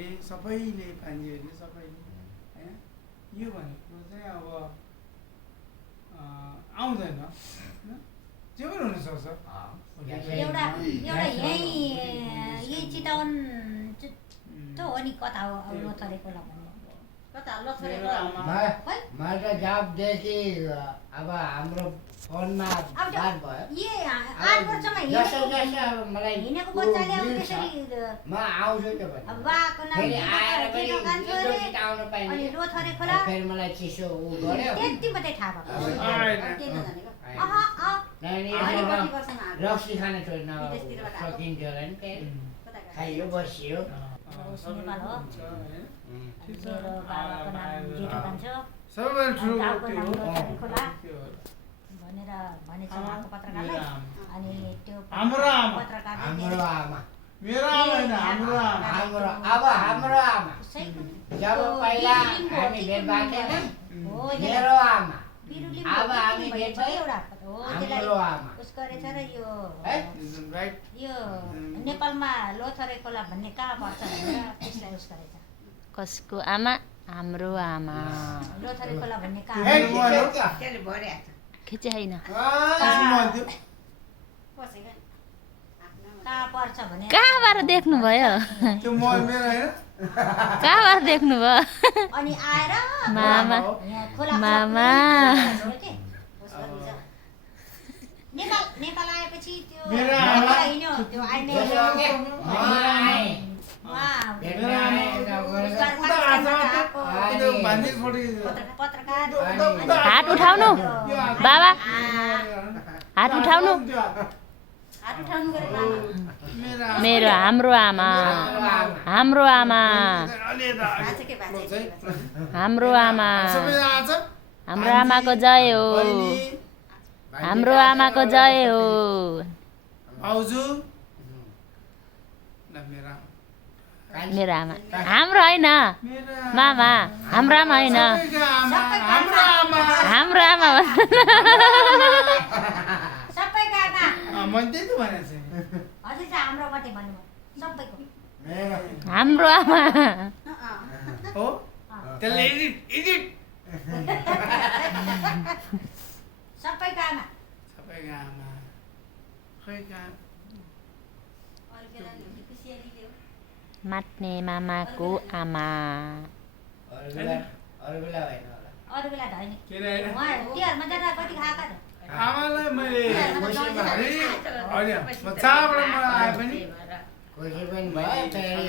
हामीले सबैले पानीहरूले सबैले हैन यो भनेको चाहिँ अब आउँदैन हैन जे पनि हुन सक्छ एउटा यही चितवन त हो नि कता हो अब लोथरे खोला भन्ने कता लोथरे खोला मैं तो जब देखी अब हाम्रो फोनमा बात भयो ये 8 वर्षमा जसो मलाई हिनेको बच्चाले अब त्यसरी म आउँछु त भने अब बाको नाम आएर पनि छोरे आउन पाइने अनि लोथरे खोला फेरि मलाई चिसो उ गर्यो त्यति मात्रै थाहा भएको नानी रक्सी खाने छोड्न सकिन्थ्यो होला नि त्यही खाइयो बसियो नेपाल हो मेरो बाबाको नाम जेठो कान्छो सबैभन्दा ठुलो गाउँको त्यो नाम हो लोथरे खोला भनेर भनेछ उहाँको पत्रकारले अनि त्यो हाम्रो आमा पत्रकारले हाम्रो आमा मेरो आमा हैन हाम्रो आमा हाम्रो अब हाम्रो आमा जब पहिला हामी भेट भएको थिएन मेरो आमा अब हामी भेट भयो हाम्रो आमा उसको रहेछ र यो राइट यो नेपालमा लोथरे खोला भन्ने कहाँ पर्छ भनेर त्यसलाई उसको रहेछ कसको आमा हाम्रो आमा लोथरे खोला भन्ने कहाँ त्यसले भर्या खिचे हैन कहाँ पर्छ भने कहाँबाट देख्नु भयो त्यो मल मेरो हैन कहाँबाट देख्नु भयो अनि आएर मामा यहाँ खोला मामा नेपाल नेपाल आएपछि त्यो मेरो आमा हिँड्यो त्यो आइने पत्रकार हात उठाउनु बाबा हात उठाउनु हात उठाउनु गरेको मेरो हाम्रो आमा हाम्रो आमा हाम्रो आमा हाम्रो आमाको जय हो हाम्रो आमाको जय हो भाउजू मेरो आमा हाम्रो होइन मामा हाम्रो आमा होइन हाम्रो आमा सबै काका मैले त्यही त भनेको छु हजुर चाहिँ हाम्रो मात्रै भन्नुभयो सबैको हाम्रो आमा हो त्यसले एडिट सबैको आमा सबैको आमा खै कहाँ मात्ने मामाको आमा अरु बेला होइन होला अरू बेला त होइन के रे उहाँ तिहारमा जाँदा कति खाएका त आमालाई मैले होइन चारबाट मलाई आए पनि कोही पनि भयो फेरि